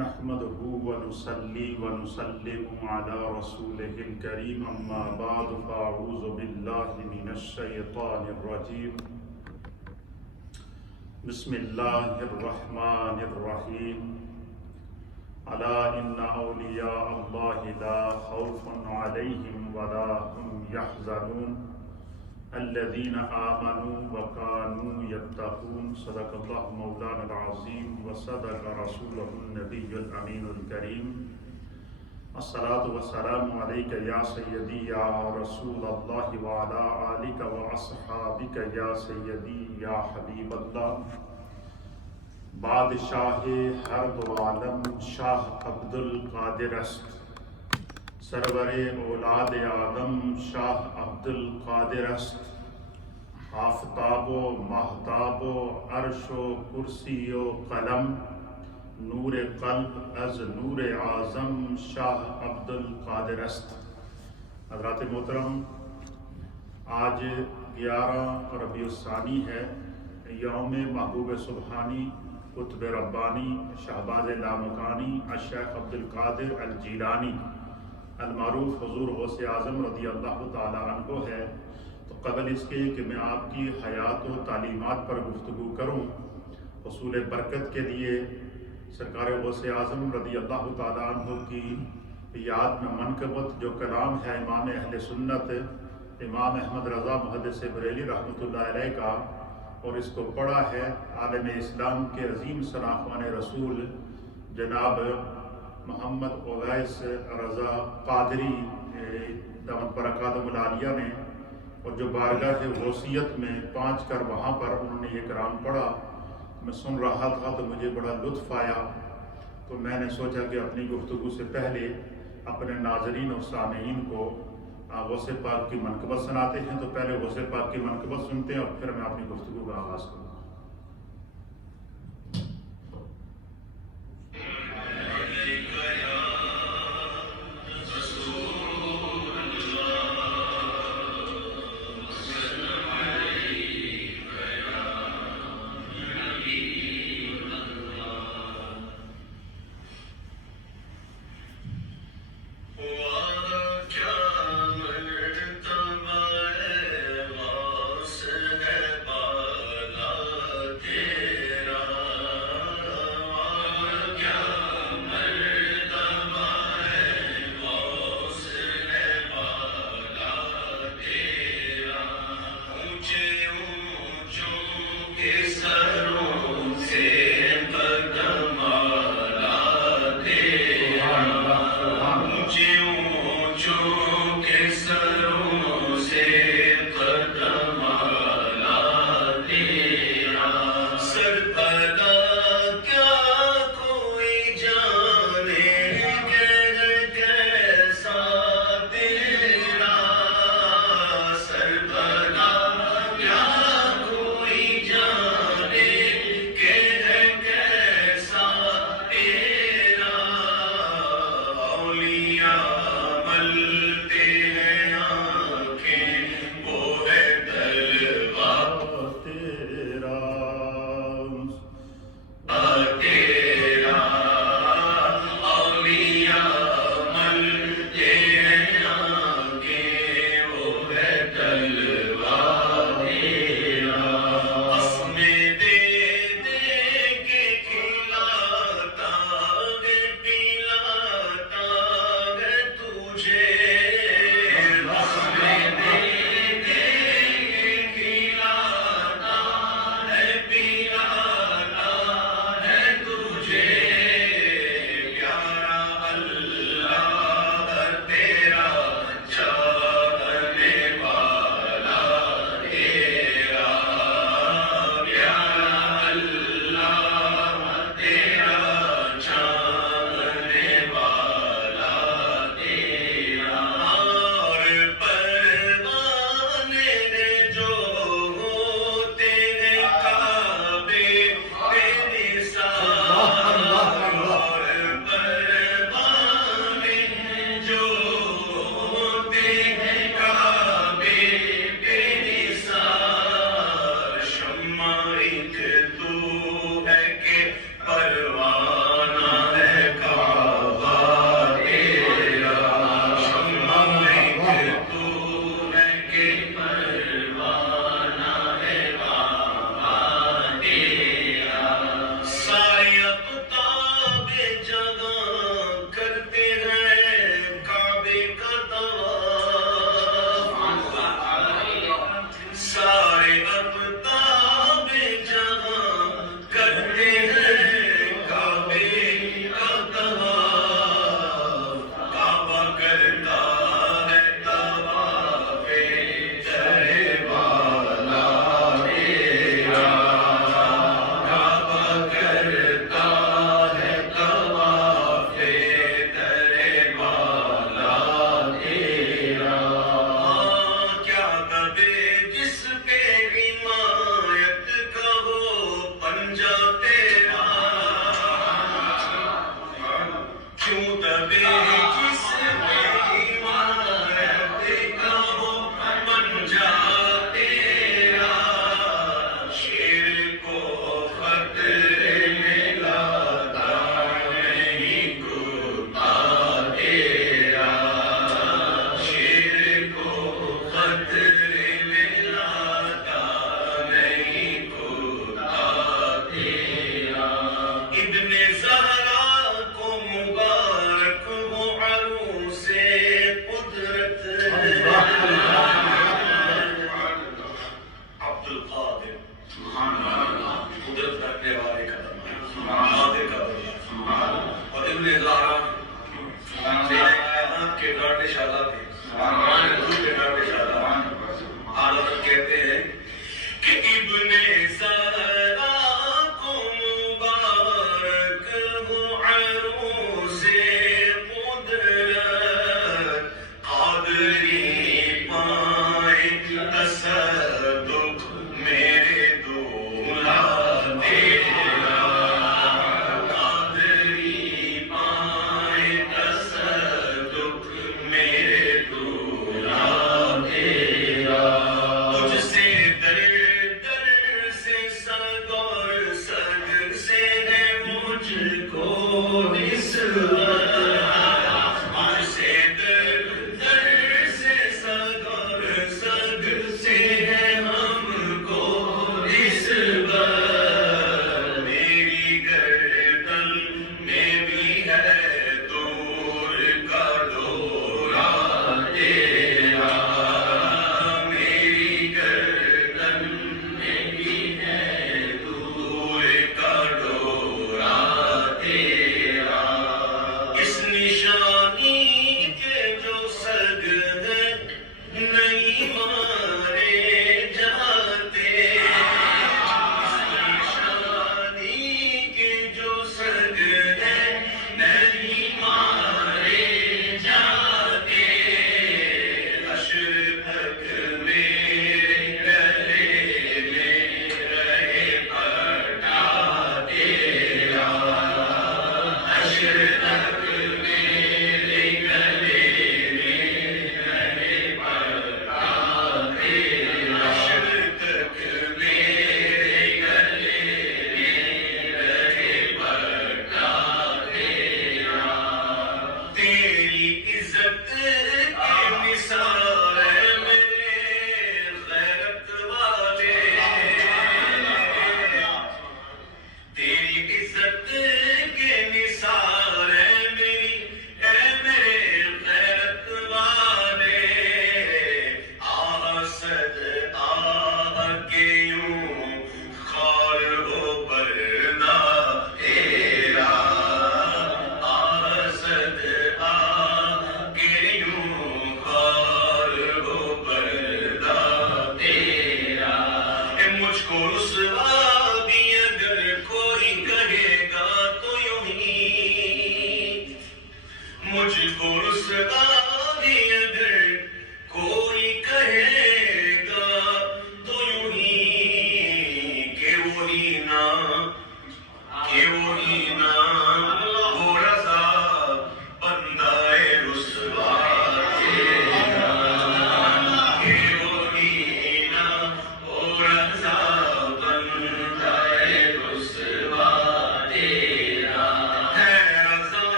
نحمده ونصلي ونسلم على رسوله الكريم اما بعد فاعوذ بالله من الشيطان الرجيم بسم الله الرحمن الرحيم الا ان اولیاء الله لا خوف عليهم ولا هم يحزنون الذين آمنوا وكانوا يتقون صدق الله مولانا العظيم وصدق رسوله النبي الأمين الكريم الصلاة والسلام عليك يا سيدي يا رسول الله وعلى آلك وأصحابك يا سيدي يا حبيب الله بادشاہ ہر دو عالم شاہ عبد القادر است سرور اولاد آدم شاہ عبد القادر است آفتاب و ماہتاب و عرش و کرسی و قلم نور قلب از نور اعظم شاہ عبد القادر است۔ حضرات محترم، آج 11 ربیع الثانی ہے، یوم محبوب سبحانی قطب ربانی شہباز لامکانی الشیخ عبد القادر الجیلانی المعروف حضور غوث اعظم رضی اللہ تعالی عنہ ہے۔ تو قبل اس کے کہ میں آپ کی حیات و تعلیمات پر گفتگو کروں، حصول برکت کے لیے سرکار غوث اعظم رضی اللہ تعالی عنہ کی یاد میں منقبت جو کلام ہے امام اہل سنت امام احمد رضا محدث بریلی رحمۃ اللہ علیہ کا، اور اس کو پڑھا ہے عالم اسلام کے عظیم شناخوان رسول جناب محمد اویس رضا قادری دامت برکاتہ العالیہ نے، اور جو بارگاہ غوثیت میں پہنچ کر وہاں پر انہوں نے یہ کلام پڑھا، میں سن رہا تھا تو مجھے بڑا لطف آیا، تو میں نے سوچا کہ اپنی گفتگو سے پہلے اپنے ناظرین اور سامعین کو غوث پاک کی منقبت سناتے ہیں۔ تو پہلے غوث پاک کی منقبت سنتے ہیں اور پھر میں اپنی گفتگو کا آغاز کروں۔ سارے اقطاب جگہ کرتے ہیں کعبے کا طواف، سارے اقطاب جگہ کرتے ہیں کعبے کا طواف، کعبہ کرتا ہے طواف تیرے والا تیرا، کعبہ کرتا ہے طواف تیرے والا تیرا، کیا دبے جس پہ حمایت کا ہو پنجہ تیرا، کیوں دبے جس پہ حمایت کا ہو پنجہ تیرا، شیر کو خطرے میں لاتا نہیں کتا تیرا، شیر کو خطرے میں لاتا نہیں کتا تیرا، ابن زہرا کو مبارک ہو عروس قدرت، عبد القادر قدرت رکھنے والے کا نام، قادر کا نام، اور ابن زہرا کے ڈاٹے شادہ تھے، حضور کے ڈاٹے شادہ، حضرت کہتے ہیں کہ ابن زہرا کو مبارک ہو عروس قدرت، قادری پائے تصدق میرے دولا تیرا، قادری پائے تصدق میرے دولا تیرا، تجھ سے در در سے صد اور صد سے ہے مجھ کو نسبت، مجھ سے در در سے صد اور صد سے ہے ہم کو نسبت، میری گردن میں بھی ہے دور کا دورہ تیرا، میری گردن میں بھی ہے دور کا دورہ تیرا،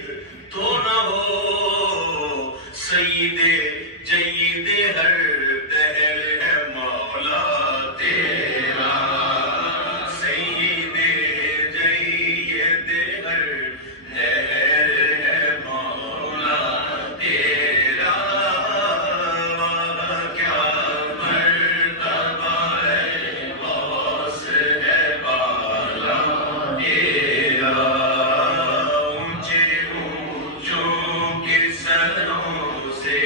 سید تو نہ ہو، سید جید ہر دہر ہے مولا تیرا، سید جید ہر دہر ہے مولا تیرا، کیا مرتبہ ہے غوث ہے بالا تیرا، اونچے اونچوں کے سروں سے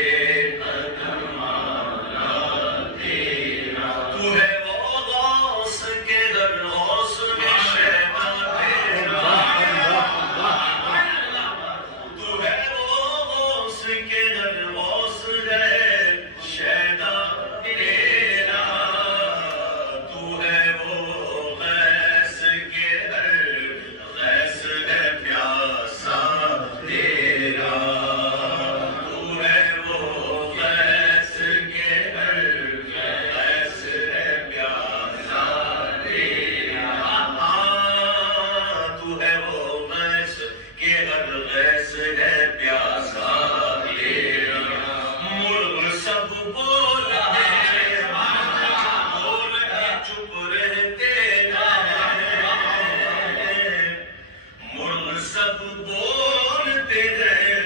تو ہے وہ غوث کے در غوث میں شیدا تیرا، تو ہے وہ غوث کے در غوث ہے شیدا تیرا، تو ہے وہ غیث کے در غیث ہے پیاسا تیرا، تو ہے وہ غیث کے در غیث ہے پیاسا تیرا، تو ہے وہ غیث کے در غیث ہے پیاسا تیرا، مرغ سب بولتے بول کے چپ رہتے ہیں، مرغ سب بولتے ہیں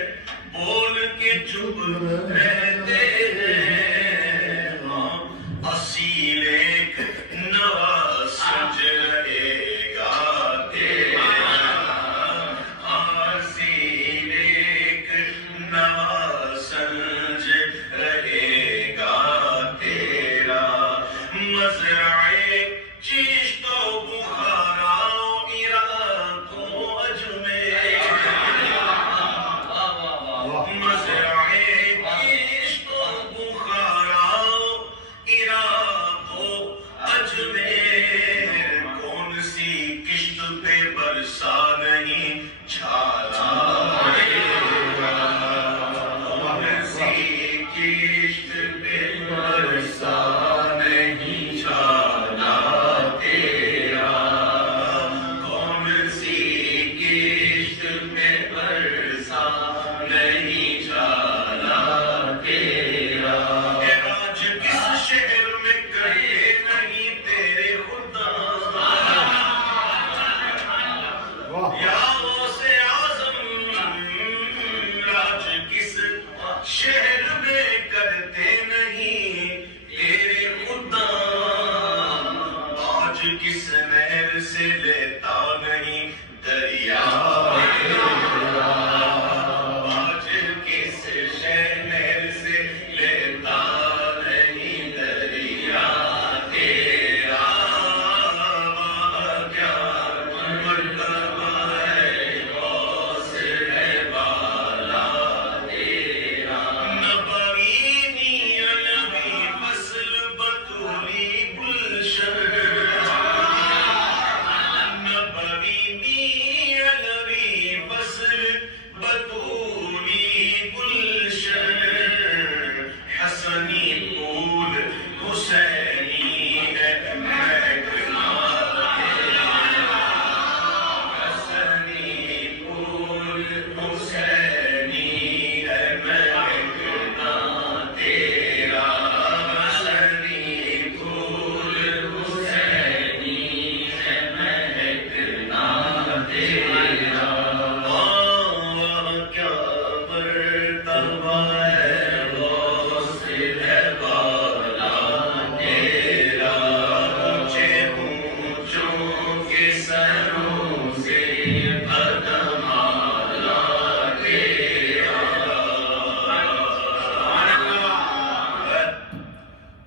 بول کے چپ رہتے ہیں، اصیل ایک نوا سج رہے گا تیرا، اصیل ایک نوا سج رہے گا تیرا، مزرعے چشت و بخارا و عراق و اجمیر، مزرعے چشت و بخارا و عراق و اجمیر، کون سی کشت پہ برسا نہیں چھالا تیرا، کون سی کشت پہ برسا نہیں چھالا تیرا، کون سی کشت پہ برسا نہیں چھالا تیرا، اے راج کس شہر میں کرے نہیں تیرے خدا، یا غوث اعظم راج کس شہر میں کرتے نہیں تیرے خدا، آج کس نہر سے لیتا نہیں دریا تیرا، آج کس نہر سے لیتا نہیں دریا تیرا، کیا مرتبہ ہے غوث ہے بالا تیرا، نبوی علوی فصل بطولی گلشن، نبوی علوی فصل بطولی گلشن، حسنی پھول حسینی ہے مہکنا تیرا، حسنی پھول حسینی ہے مہکنا تیرا، حسنی پھول حسینی ہے مہکنا تیرا، کیا مرتبہ ہے غوث ہے بالا تیرا، اونچے اونچوں کے سروں سے قدم آلا تیرا،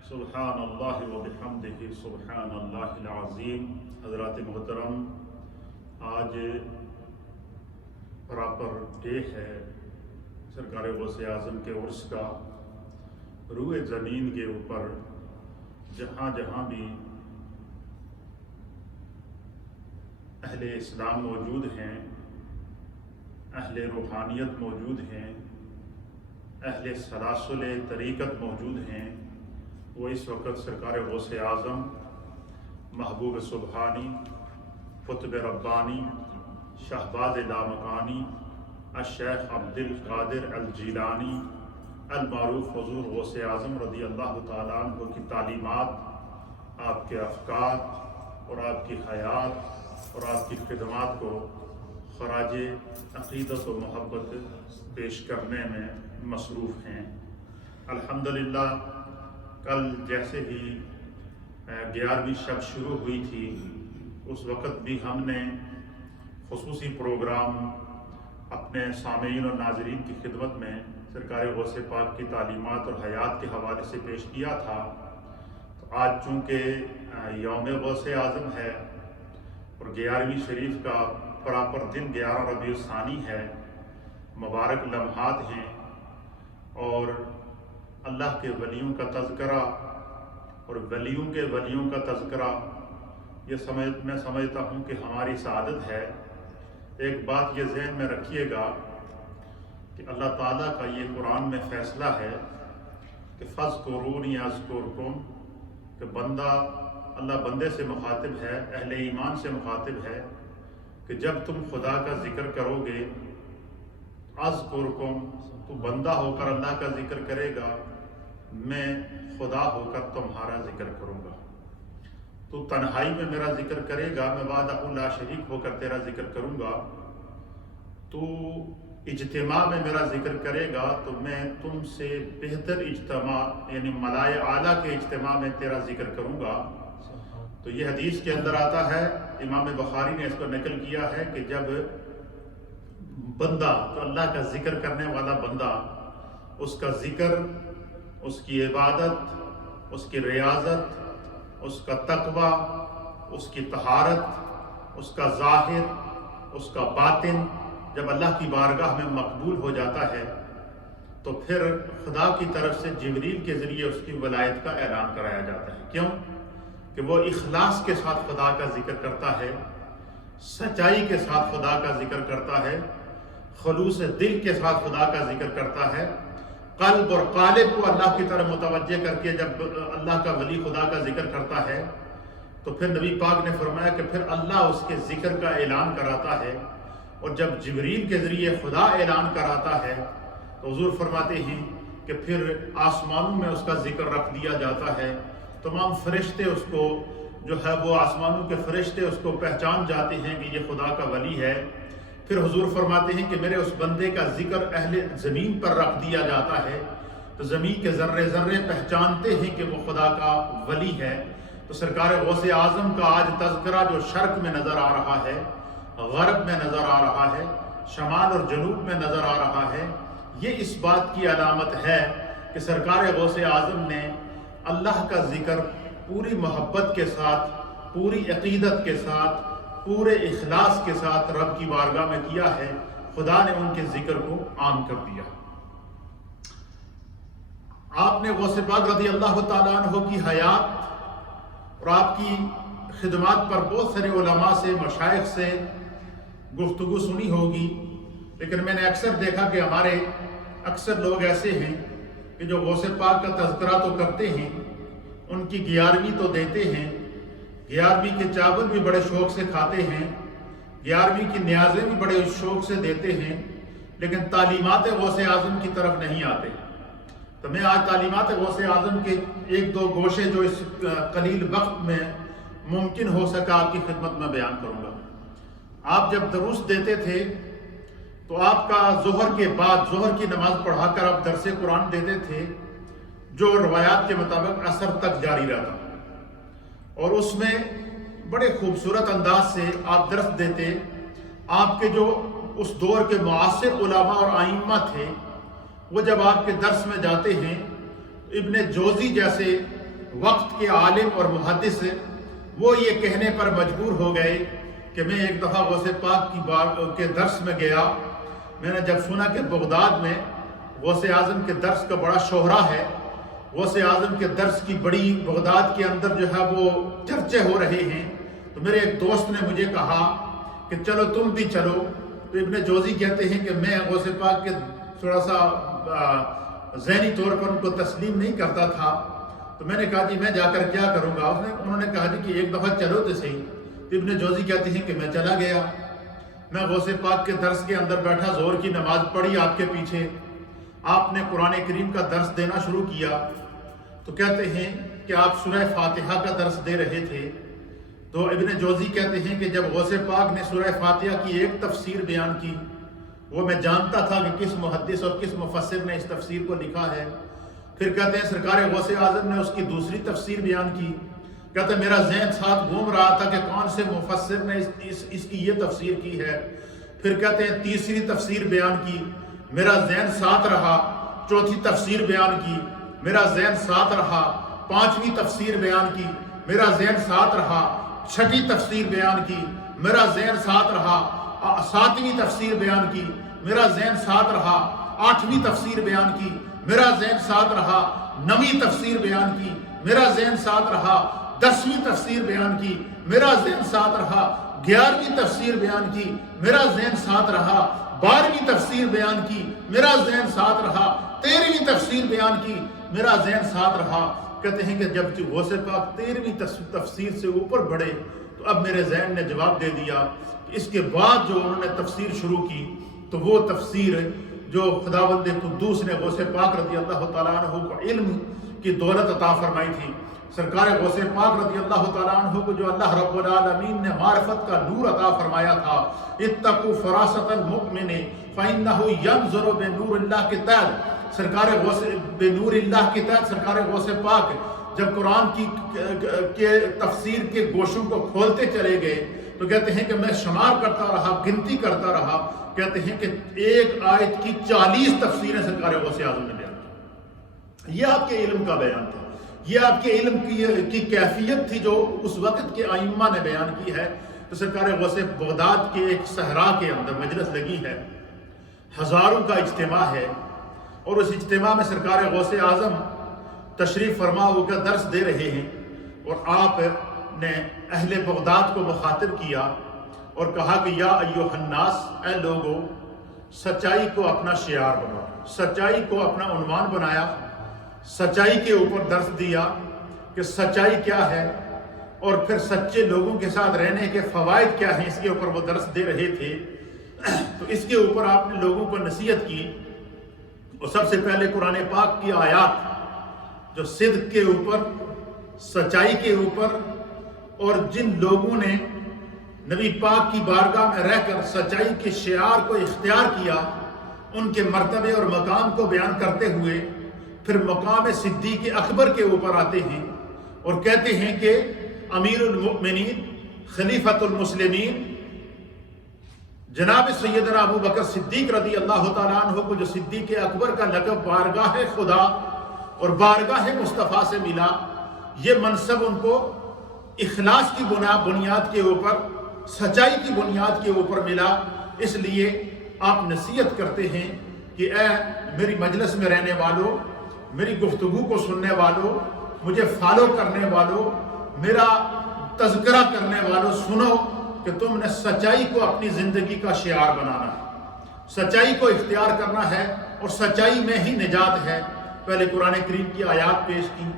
سبحان اللہ و بحمدہ سبحان اللہ العظیم۔ حضرات محترم، آج پراپر ڈے ہے سرکار غوث اعظم کے عرس کا، روئے زمین کے اوپر جہاں جہاں بھی اہل اسلام موجود ہیں، اہل روحانیت موجود ہیں، اہل سلاسل طریقت موجود ہیں، وہ اس وقت سرکار غوث اعظم محبوب سبحانی قطب ربانی شہباز لامکانی الشیخ عبد القادر الجیلانی المعروف حضور غوث اعظم رضی اللہ تعالیٰ عنہ کی تعلیمات، آپ کے افکار اور آپ کی حیات اور آپ کی خدمات کو خراج عقیدت و محبت پیش کرنے میں مصروف ہیں۔ الحمدللہ کل جیسے ہی 11ویں شب شروع ہوئی تھی، اس وقت بھی ہم نے خصوصی پروگرام اپنے سامعین اور ناظرین کی خدمت میں سرکار غوث پاک کی تعلیمات اور حیات کے حوالے سے پیش کیا تھا۔ تو آج چونکہ یوم غوث اعظم ہے اور 11ویں شریف کا پراپر دن 11 ربیع الثانی ہے، مبارک لمحات ہیں اور اللہ کے ولیوں کا تذکرہ اور ولیوں کے ولیوں کا تذکرہ یہ میں سمجھتا ہوں کہ ہماری سعادت ہے۔ ایک بات یہ ذہن میں رکھیے گا کہ اللہ تعالیٰ کا یہ قرآن میں فیصلہ ہے کہ فَاذْكُرُونِي أَذْكُرْكُمْ، کہ بندہ اللہ بندے سے مخاطب ہے، اہل ایمان سے مخاطب ہے کہ جب تم خدا کا ذکر کرو گے، اذکرکم، تو بندہ ہو کر اللہ کا ذکر کرے گا، میں خدا ہو کر تمہارا ذکر کروں گا۔ تو تنہائی میں میرا ذکر کرے گا، میں وحدہ لا شریک ہو کر تیرا ذکر کروں گا۔ تو اجتماع میں میرا ذکر کرے گا تو میں تم سے بہتر اجتماع یعنی ملائے اعلیٰ کے اجتماع میں تیرا ذکر کروں گا۔ تو یہ حدیث کے اندر آتا ہے، امام بخاری نے اس کو نقل کیا ہے کہ جب بندہ جو اللہ کا ذکر کرنے والا بندہ، اس کا ذکر، اس کی عبادت، اس کی ریاضت، اس کا تقوی، اس کی طہارت، اس کا ظاہر، اس کا باطن جب اللہ کی بارگاہ میں مقبول ہو جاتا ہے تو پھر خدا کی طرف سے جبریل کے ذریعے اس کی ولایت کا اعلان کرایا جاتا ہے۔ کیوں؟ کہ وہ اخلاص کے ساتھ خدا کا ذکر کرتا ہے، سچائی کے ساتھ خدا کا ذکر کرتا ہے، خلوص دل کے ساتھ خدا کا ذکر کرتا ہے، قلب اور قالب کو اللہ کی طرف متوجہ کر کے جب اللہ کا ولی خدا کا ذکر کرتا ہے تو پھر نبی پاک نے فرمایا کہ پھر اللہ اس کے ذکر کا اعلان کراتا ہے، اور جب جبریل کے ذریعے خدا اعلان کراتا ہے تو حضور فرماتے ہیں کہ پھر آسمانوں میں اس کا ذکر رکھ دیا جاتا ہے، تمام فرشتے اس کو جو ہے وہ آسمانوں کے فرشتے اس کو پہچان جاتے ہیں کہ یہ خدا کا ولی ہے۔ پھر حضور فرماتے ہیں کہ میرے اس بندے کا ذکر اہل زمین پر رکھ دیا جاتا ہے تو زمین کے ذرے ذرے پہچانتے ہیں کہ وہ خدا کا ولی ہے۔ تو سرکار غوث اعظم کا آج تذکرہ جو شرق میں نظر آ رہا ہے، غرب میں نظر آ رہا ہے، شمال اور جنوب میں نظر آ رہا ہے، یہ اس بات کی علامت ہے کہ سرکار غوث اعظم نے اللہ کا ذکر پوری محبت کے ساتھ، پوری عقیدت کے ساتھ، پورے اخلاص کے ساتھ رب کی بارگاہ میں کیا ہے۔ خدا نے ان کے ذکر کو عام کر دیا۔ آپ نے غوث پاک رضی اللہ تعالیٰ عنہ کی حیات اور آپ کی خدمات پر بہت سارے علماء سے، مشائخ سے گفتگو سنی ہوگی، لیکن میں نے اکثر دیکھا کہ ہمارے اکثر لوگ ایسے ہیں کہ جو غوث پاک کا تذکرہ تو کرتے ہیں، ان کی 11ویں تو دیتے ہیں، 11ویں کے چاول بھی بڑے شوق سے کھاتے ہیں، 11ویں کی نیازیں بھی بڑے شوق سے دیتے ہیں، لیکن تعلیمات غوث اعظم کی طرف نہیں آتے۔ تو میں آج تعلیمات غوث اعظم کے ایک دو گوشے جو اس قلیل وقت میں ممکن ہو سکا آپ کی خدمت میں بیان کروں گا۔ آپ جب دروس دیتے تھے تو آپ کا ظہر کے بعد ظہر کی نماز پڑھا کر آپ درس قرآن دیتے تھے، جو روایات کے مطابق عصر تک جاری رہتا، اور اس میں بڑے خوبصورت انداز سے آپ درس دیتے۔ آپ کے جو اس دور کے معاصر علماء اور ائمہ تھے، وہ جب آپ کے درس میں جاتے ہیں، ابن جوزی جیسے وقت کے عالم اور محدث، وہ یہ کہنے پر مجبور ہو گئے کہ میں ایک دفعہ غوث پاک کے درس میں گیا، میں نے جب سنا کہ بغداد میں غوث اعظم کے درس کا بڑا شہرہ ہے، غوث اعظم کے درس کی بڑی بغداد کے اندر جو ہے وہ چرچے ہو رہے ہیں، تو میرے ایک دوست نے مجھے کہا کہ چلو تم بھی چلو۔ تو ابن جوزی کہتے ہیں کہ میں غوث پاک کے تھوڑا سا ذہنی طور پر ان کو تسلیم نہیں کرتا تھا، تو میں نے کہا جی میں جا کر کیا کروں گا؟ انہوں نے کہا جی کہ ایک دفعہ چلو تو صحیح۔ تو ابن جوزی کہتے ہیں کہ میں چلا گیا، میں غوث پاک کے درس کے اندر بیٹھا، ظہر کی نماز پڑھی آپ کے پیچھے، آپ نے قرآن کریم کا درس دینا شروع کیا تو کہتے ہیں کہ آپ سورہ فاتحہ کا درس دے رہے تھے، تو ابن جوزی کہتے ہیں کہ جب غوث پاک نے سورہ فاتحہ کی ایک تفسیر بیان کی، وہ میں جانتا تھا کہ کس محدث اور کس مفسر نے اس تفسیر کو لکھا ہے۔ پھر کہتے ہیں سرکار غوث اعظم نے اس کی دوسری تفسیر بیان کی، کہتے ہیں میرا ذہن ساتھ گھوم رہا تھا کہ کون سے مفسر نے اس کی یہ تفسیر کی ہے۔ پھر کہتے ہیں تیسری تفسیر بیان کی، میرا ذہن ساتھ رہا، چوتھی تفسیر بیان کی، میرا ذہن ساتھ رہا، پانچویں تفسیر بیان کی، میرا ذہن ساتھ رہا، چھٹی تفسیر بیان کی، میرا ذہن ساتھ رہا، ساتویں تفسیر بیان کی، میرا ذہن ساتھ رہا، آٹھویں تفسیر بیان کی، میرا ذہن ساتھ رہا، نویں تفسیر بیان کی، میرا ذہن ساتھ رہا، 10ویں تفسیر بیان کی، میرا ذہن ساتھ رہا، 11ویں تفسیر بیان کی، میرا ذہن ساتھ رہا، 12ویں تفسیر بیان کی، میرا ذہن ساتھ رہا، 13ویں تفسیر بیان کی، میرا ذہن ساتھ رہا۔ کہتے ہیں کہ جب غوث پاک 13ویں تفسیر سے اوپر بڑھے تو اب میرے ذہن نے جواب دے دیا کہ اس کے بعد جو انہوں نے تفسیر شروع کی تو وہ تفسیر جو خداوند قدوس نے غوث پاک رضی اللہ تعالیٰ عنہ کو علم کی دولت عطا فرمائی تھی، سرکار غوث پاک رضی اللہ تعالیٰ عنہ کو جو اللہ رب العالمین نے معرفت کا نور عطا فرمایا تھا، اتقوا فراست المؤمن فإنہ ینظر بنور اللہ کے تحت، سرکار غوث بنور اللہ کے تحت سرکار غوث پاک جب قرآن کے تفسیر کے گوشوں کو کھولتے چلے گئے تو کہتے ہیں کہ میں شمار کرتا رہا، گنتی کرتا رہا، کہتے ہیں کہ ایک آیت کی 40 تفسیریں سرکار غوث اعظم نے بیان کی۔ یہ آپ کے علم کا بیان تھا، یہ آپ کے علم کی کیفیت تھی جو اس وقت کے ائمہ نے بیان کی ہے۔ تو سرکار غوث بغداد کے ایک صحرا کے اندر مجلس لگی ہے، ہزاروں کا اجتماع ہے، اور اس اجتماع میں سرکار غوث اعظم تشریف فرما ہو کر درس دے رہے ہیں، اور آپ نے اہل بغداد کو مخاطب کیا اور کہا کہ یا ایھا الناس، اے لوگو، سچائی کو اپنا شعار بناؤ، سچائی کو اپنا عنوان بنایا، سچائی کے اوپر درس دیا کہ سچائی کیا ہے اور پھر سچے لوگوں کے ساتھ رہنے کے فوائد کیا ہیں، اس کے اوپر وہ درس دے رہے تھے۔ تو اس کے اوپر آپ نے لوگوں کو نصیحت کی، اور سب سے پہلے قرآن پاک کی آیات جو صدق کے اوپر، سچائی کے اوپر، اور جن لوگوں نے نبی پاک کی بارگاہ میں رہ کر سچائی کے شعار کو اختیار کیا، ان کے مرتبے اور مقام کو بیان کرتے ہوئے پھر مقام صدیق اکبر کے اوپر آتے ہیں اور کہتے ہیں کہ امیر المؤمنین، خلیفۃ المسلمین، جناب سیدنا ابو بکر صدیق رضی اللہ تعالیٰ عنہ کو جو صدیق اکبر کا لقب بارگاہ خدا اور بارگاہ مصطفیٰ سے ملا، یہ منصب ان کو اخلاص کی بنیاد کے اوپر، سچائی کی بنیاد کے اوپر ملا۔ اس لیے آپ نصیحت کرتے ہیں کہ اے میری مجلس میں رہنے والوں، میری گفتگو کو سننے والوں، مجھے فالو کرنے والوں، میرا تذکرہ کرنے والوں، سنو کہ تم نے سچائی کو اپنی زندگی کا شعار بنانا ہے، سچائی کو اختیار کرنا ہے، اور سچائی میں ہی نجات ہے۔ پہلے قرآن کریم کی آیات پیش کی،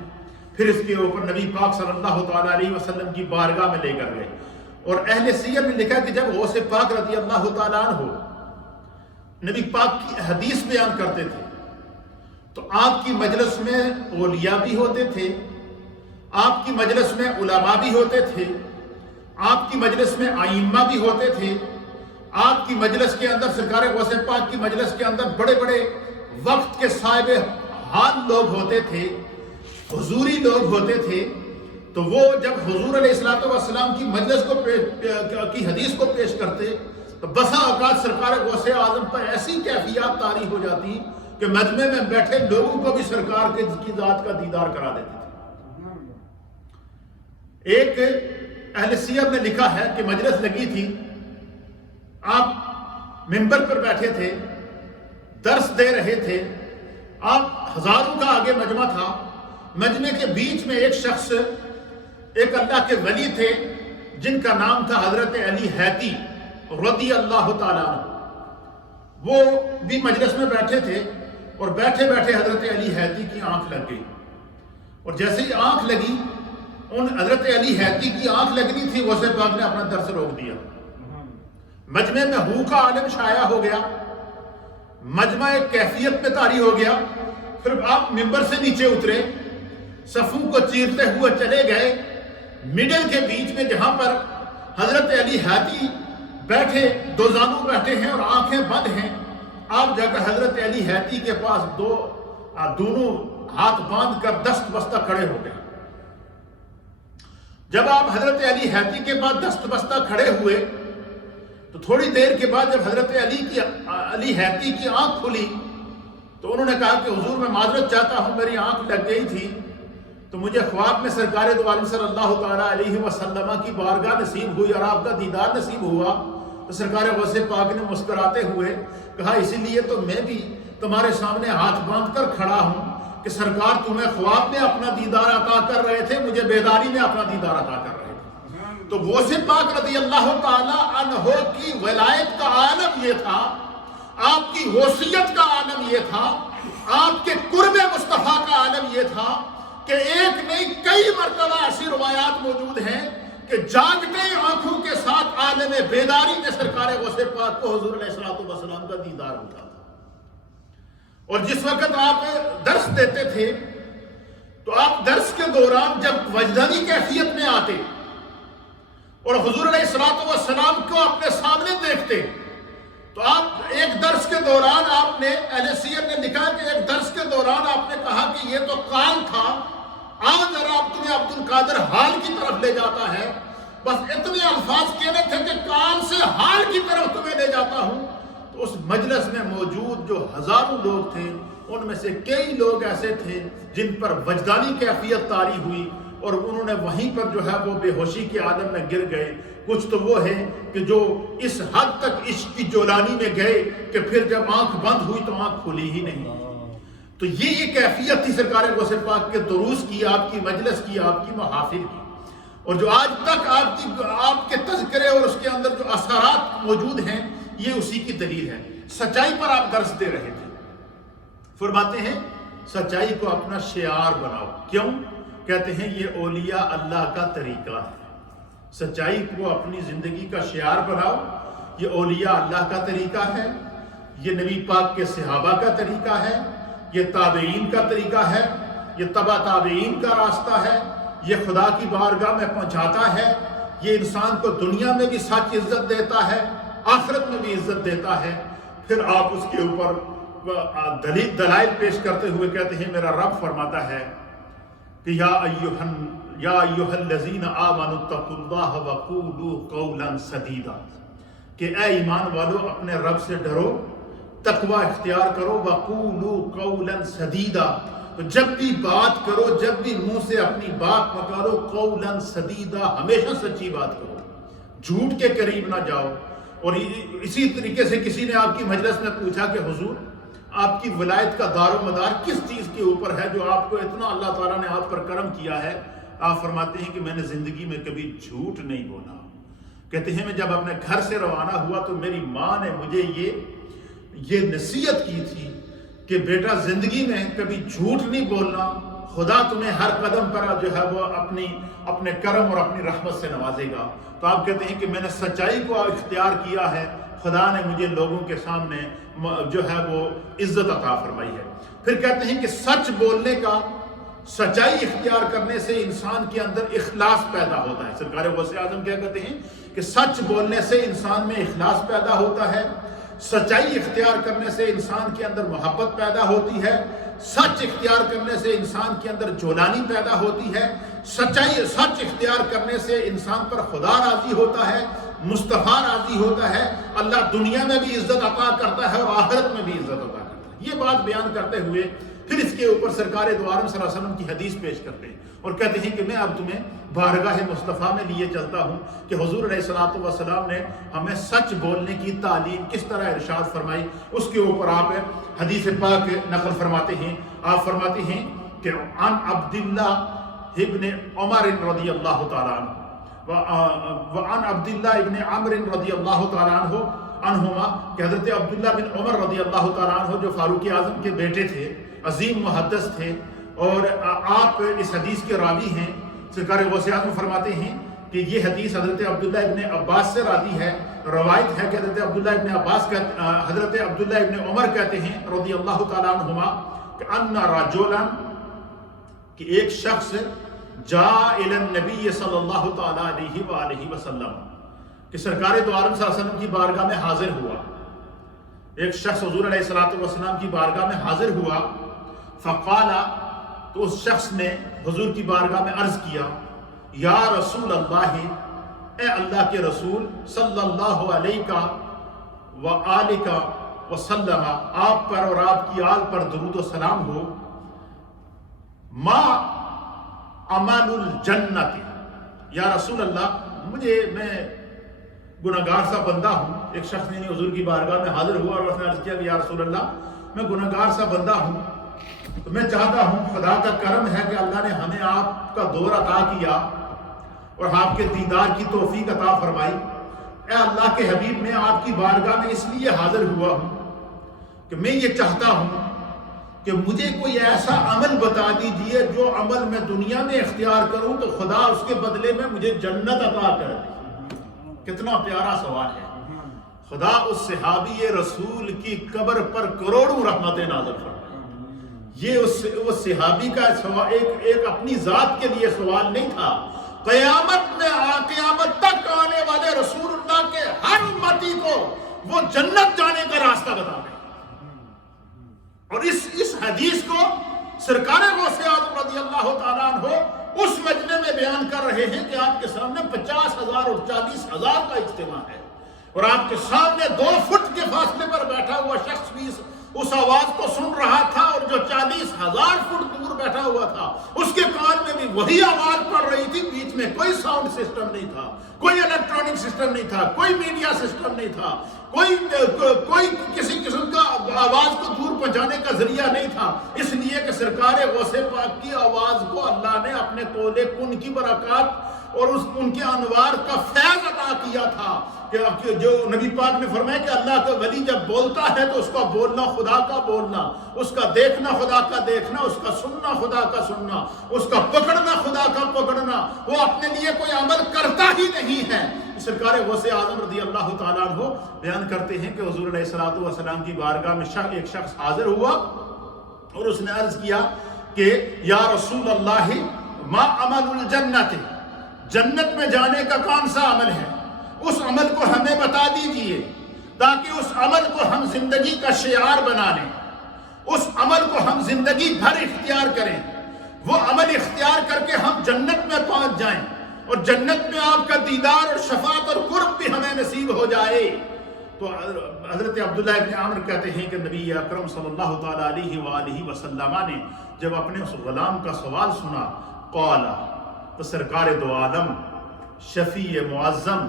پھر اس کے اوپر نبی پاک صلی اللہ تعالیٰ علیہ وسلم کی بارگاہ میں لے کر گئے، اور اہل سیر میں لکھا کہ جب غوث پاک رضی اللہ تعالیٰ عنہ نبی پاک کی حدیث بیان کرتے تھے تو آپ کی مجلس میں اولیاء بھی ہوتے تھے، آپ کی مجلس میں علماء بھی ہوتے تھے، آپ کی مجلس میں ائمہ بھی ہوتے تھے، آپ کی مجلس کے اندر، سرکار غوث پاک کی مجلس کے اندر بڑے بڑے وقت کے صاحب حال لوگ ہوتے تھے، حضوری لوگ ہوتے تھے۔ تو وہ جب حضور علیہ الصلوۃ والسلام کی مجلس کو کی حدیث کو پیش کرتے تو بسا اوقات سرکار غوث اعظم پر ایسی کیفیات طاری ہو جاتی کہ مجمع میں بیٹھے لوگوں کو بھی سرکار کی ذات کا دیدار کرا دیتے تھے۔ ایک اہل سیر نے لکھا ہے کہ مجلس لگی تھی، آپ منبر پر بیٹھے تھے، درس دے رہے تھے، آپ ہزاروں کا آگے مجمع تھا، مجمع کے بیچ میں ایک شخص، ایک اللہ کے ولی تھے جن کا نام تھا حضرت علی حیتی رضی اللہ تعالیٰ عنہ۔ وہ بھی مجلس میں بیٹھے تھے اور بیٹھے بیٹھے حضرت علی حیتی کی آنکھ لگ گئی، اور جیسے ہی آنکھ لگی، ان حضرت علی حیتی کی آنکھ لگنی تھی، غوث پاک نے اپنا درس روک دیا مجمع میں ہو کا عالم شائع ہو گیا، مجمع کیفیت میں طاری ہو گیا، پھر آپ ممبر سے نیچے اترے، صفوں کو چیرتے ہوئے چلے گئے، مڈل کے بیچ میں جہاں پر حضرت علی ہاتھی بیٹھے، دو زانو بیٹھے ہیں اور آنکھیں بند ہیں، آپ جا کر حضرت علی ہاتھی کے پاس دونوں ہاتھ باندھ کر دست بستہ کھڑے ہو گئے۔ جب آپ حضرت علی ہاتھی کے پاس دست بستہ کھڑے ہوئے تو تھوڑی دیر کے بعد جب حضرت علی ہاتھی کی آنکھ کھلی تو انہوں نے کہا کہ حضور میں معذرت چاہتا ہوں، میری آنکھ لگ گئی تھی تو مجھے خواب میں سرکار دو عالم صلی اللہ تعالیٰ علیہ وسلم کی بارگاہ نصیب ہوئی اور آپ کا دیدار نصیب ہوا۔ تو سرکار غوث پاک نے مسکراتے ہوئے کہا اسی لیے تو میں بھی تمہارے سامنے ہاتھ باندھ کر کھڑا ہوں کہ سرکار تمہیں خواب میں اپنا دیدار عطا کر رہے تھے، مجھے بیداری میں اپنا دیدار عطا کر رہے تھے۔ تو غوث پاک رضی اللہ تعالیٰ عنہ کی ولایت کا عالم یہ تھا، آپ کی غوثیت کا عالم یہ تھا، آپ کے قرب مصطفیٰ کا عالم یہ تھا کہ ایک نہیں کئی مرتبہ ایسی روایات موجود ہیں کہ جاگتے آنکھوں کے ساتھ عالم بیداری میں سرکار غوث پاک کو حضور علیہ السلام کا دیدار ہوتا تھا۔ اور جس وقت آپ درس دیتے تھے تو آپ درس کے دوران جب وجدانی کیفیت میں آتے اور حضور علیہ السلام کو اپنے سامنے دیکھتے تو آپ ایک درس کے دوران آپ نے، اہل سیر نے لکھا کہ ایک درس کے دوران آپ نے کہا کہ یہ تو کان تھا، آج ذرا آپ تمہیں عبد القادر حال کی طرف لے جاتا ہے، بس اتنے الفاظ کہنے تھے کہ کان سے حال کی طرف تمہیں لے جاتا ہوں۔ تو اس مجلس میں موجود جو ہزاروں لوگ تھے ان میں سے کئی لوگ ایسے تھے جن پر وجدانی کیفیت طاری ہوئی اور انہوں نے وہیں پر جو ہے وہ بے ہوشی کے عالم میں گر گئے۔ کچھ تو وہ ہے کہ جو اس حد تک عشق کی جولانی میں گئے کہ پھر جب آنکھ بند ہوئی تو آنکھ کھلی ہی نہیں۔ تو یہ کیفیت تھی سرکار غوث پاک کے دروس کی، آپ کی مجلس کی، آپ کی محافل کی، اور جو آج تک آپ کے تذکرے اور اس کے اندر جو اثرات موجود ہیں یہ اسی کی دلیل ہے۔ سچائی پر آپ درس دے رہے تھے، فرماتے ہیں سچائی کو اپنا شعار بناؤ۔ کیوں؟ کہتے ہیں یہ اولیاء اللہ کا طریقہ ہے، سچائی کو اپنی زندگی کا شعار بناؤ۔ یہ اولیاء اللہ کا طریقہ ہے، یہ نبی پاک کے صحابہ کا طریقہ ہے، یہ تابعین کا طریقہ ہے، یہ تبع تابعین کا راستہ ہے، یہ خدا کی بارگاہ میں پہنچاتا ہے، یہ انسان کو دنیا میں بھی سچ عزت دیتا ہے، آخرت میں بھی عزت دیتا ہے۔ پھر آپ اس کے اوپر دلائل پیش کرتے ہوئے کہتے ہیں میرا رب فرماتا ہے کہ یا ایھا الذین آمنوا اتقوا اللہ وقولوا قولا سدیدا، کہ اے ایمان والو اپنے رب سے ڈرو، تقوی اختیار کرو، وقولوا قولا سدیدا، تو جب بھی بات کرو، جب بھی منہ سے اپنی بات نکالو، قولا سدیدا، ہمیشہ سچی بات کرو، جھوٹ کے قریب نہ جاؤ۔ اور اسی طریقے سے کسی نے آپ کی مجلس میں پوچھا کہ حضور آپ کی ولایت کا دار و مدار کس چیز کے اوپر ہے جو آپ کو اتنا اللہ تعالیٰ نے آپ پر کرم کیا ہے؟ آپ فرماتے ہیں کہ میں نے زندگی میں کبھی جھوٹ نہیں بولا۔ کہتے ہیں میں جب اپنے گھر سے روانہ ہوا تو میری ماں نے مجھے یہ نصیحت کی تھی کہ بیٹا زندگی میں کبھی جھوٹ نہیں بولنا، خدا تمہیں ہر قدم پر جو ہے وہ اپنے کرم اور اپنی رحمت سے نوازے گا۔ تو آپ کہتے ہیں کہ میں نے سچائی کو اختیار کیا ہے، خدا نے مجھے لوگوں کے سامنے جو ہے وہ عزت عطا فرمائی ہے۔ پھر کہتے ہیں کہ سچ بولنے کا، سچائی اختیار کرنے سے انسان کے اندر اخلاص پیدا ہوتا ہے۔ سرکار غوث اعظم کیا کہتے ہیں کہ سچ بولنے سے انسان میں اخلاص پیدا ہوتا ہے، سچائی اختیار کرنے سے انسان کے اندر محبت پیدا ہوتی ہے، سچ اختیار کرنے سے انسان کے اندر جولانی پیدا ہوتی ہے، سچ اختیار کرنے سے انسان پر خدا راضی ہوتا ہے، مصطفیٰ راضی ہوتا ہے، اللہ دنیا میں بھی عزت عطا کرتا ہے اور آخرت میں بھی عزت عطا کرتا ہے۔ یہ بات بیان کرتے ہوئے پھر اس کے اوپر سرکار دو عالم صلی اللہ علیہ وسلم کی حدیث پیش کرتے ہیں اور کہتے ہیں کہ میں اب تمہیں بارگاہ مصطفیٰ میں لیے چلتا ہوں کہ حضور علیہ السلام نے ہمیں سچ بولنے کی تعلیم کس طرح ارشاد فرمائی۔ اس کے اوپر آپ حدیث پاک نقل فرماتے ہیں، آپ فرماتے ہیں کہ عن عبداللہ ابن عمر رضی اللہ تعالیٰ عنہ وعن عبداللہ ابن عمر رضی اللہ تعالیٰ عنہما، کہ حضرت عبداللہ بن عمر رضی اللہ تعالیٰ عنہ جو فاروق اعظم کے بیٹے تھے، عظیم محدث تھے اور آپ اس حدیث کے راوی ہیں۔ سرکار غوث اعظم فرماتے ہیں کہ یہ حدیث حضرت عبداللہ ابن عباس سے راوی ہے روایت ہے کہ حضرت عبداللہ ابن عمر کہتے ہیں رضی اللہ تعالیٰ عنہما کہ ان رجلا کہ ایک شخص جاء الی النبی صلی اللہ تعالیٰ علیہ وآلہ وسلم کہ سرکار دو عالم صلی اللہ علیہ وسلم کی بارگاہ میں حاضر ہوا. ایک شخص حضور علیہ الصلوۃ والسلام کی بارگاہ میں حاضر ہوا. فقال تو اس شخص نے حضور کی بارگاہ میں عرض کیا یا رسول اللہ اے اللہ کے رسول صلی اللہ علیہ وآلہ وسلم آپ پر اور آپ کی آل پر درود و سلام ہو. ما عمل الجنت یا رسول اللہ میں گناہگار سا بندہ ہوں. ایک شخص نے حضور کی بارگاہ میں حاضر ہوا اور اس نے عرض کیا کہ یا رسول اللہ میں گناہگار سا بندہ ہوں تو میں چاہتا ہوں خدا کا کرم ہے کہ اللہ نے ہمیں آپ کا دور عطا کیا اور آپ کے دیدار کی توفیق عطا فرمائی. اے اللہ کے حبیب میں آپ کی بارگاہ میں اس لیے حاضر ہوا ہوں کہ میں یہ چاہتا ہوں کہ مجھے کوئی ایسا عمل بتا دیجئے جو عمل میں دنیا میں اختیار کروں تو خدا اس کے بدلے میں مجھے جنت عطا کر دے. کتنا پیارا سوال ہے. خدا اس صحابی رسول کی قبر پر کروڑوں رحمتیں نازل فرمائے. یہ اس صحابی کا ایک اپنی ذات کے لیے سوال نہیں تھا. قیامت تک آنے والے رسول اللہ کے ہر امتی کو وہ جنت جانے کا راستہ بتا دیں. اور اس حدیث کو سرکار غوث اعظم رضی اللہ تعالیٰ عنہ اس مجمع میں بیان کر رہے ہیں کہ آپ کے سامنے 50,000 اور 40,000 کا اجتماع ہے اور آپ کے سامنے 2 فٹ کے فاصلے پر بیٹھا ہوا شخص بھی اس آواز کو سن رہا تھا اور جو 40,000 فٹ دور بیٹھا ہوا تھا اس کے کان میں بھی وہی آواز پڑ رہی تھی. بیچ میں کوئی ساؤنڈ سسٹم نہیں تھا, کوئی الیکٹرانک سسٹم نہیں تھا, کوئی میڈیا سسٹم نہیں تھا, کوئی کسی قسم کا آواز کو دور پہنچانے کا ذریعہ نہیں تھا. اس لیے کہ سرکار غوث پاک کی آواز کو اللہ نے اپنے قول کن کی برکات اور ان کے انوار کا فیض عطا کیا تھا کہ جو نبی پاک نے فرمایا کہ اللہ کا ولی جب بولتا ہے تو اس کا بولنا خدا کا بولنا, اس کا دیکھنا خدا کا دیکھنا, اس کا سننا خدا کا سننا, اس کا پکڑنا خدا کا پکڑنا. وہ اپنے لیے کوئی عمل کرتا ہی نہیں ہے. سرکار غوث اعظم رضی اللہ تعالیٰ عنہ بیان کرتے ہیں کہ حضور علیہ الصلوۃ والسلام کی بارگاہ میں ایک شخص حاضر ہوا اور اس نے عرض کیا کہ یا رسول اللہ ما عمل الجنت, جنت میں جانے کا کون سا عمل ہے, اس عمل کو ہمیں بتا دیجئے تاکہ اس عمل کو ہم زندگی کا شعار بنا لیں, اس عمل کو ہم زندگی بھر اختیار کریں, وہ عمل اختیار کر کے ہم جنت میں پہنچ جائیں اور جنت میں آپ کا دیدار اور شفاعت اور قرب بھی ہمیں نصیب ہو جائے. تو حضرت عبداللہ ابن عامر کہتے ہیں کہ نبی اکرم صلی اللہ تعالیٰ علیہ وآلہ وسلم نے جب اپنے اس غلام کا سوال سنا قال تو سرکار دو عالم شفیع معظم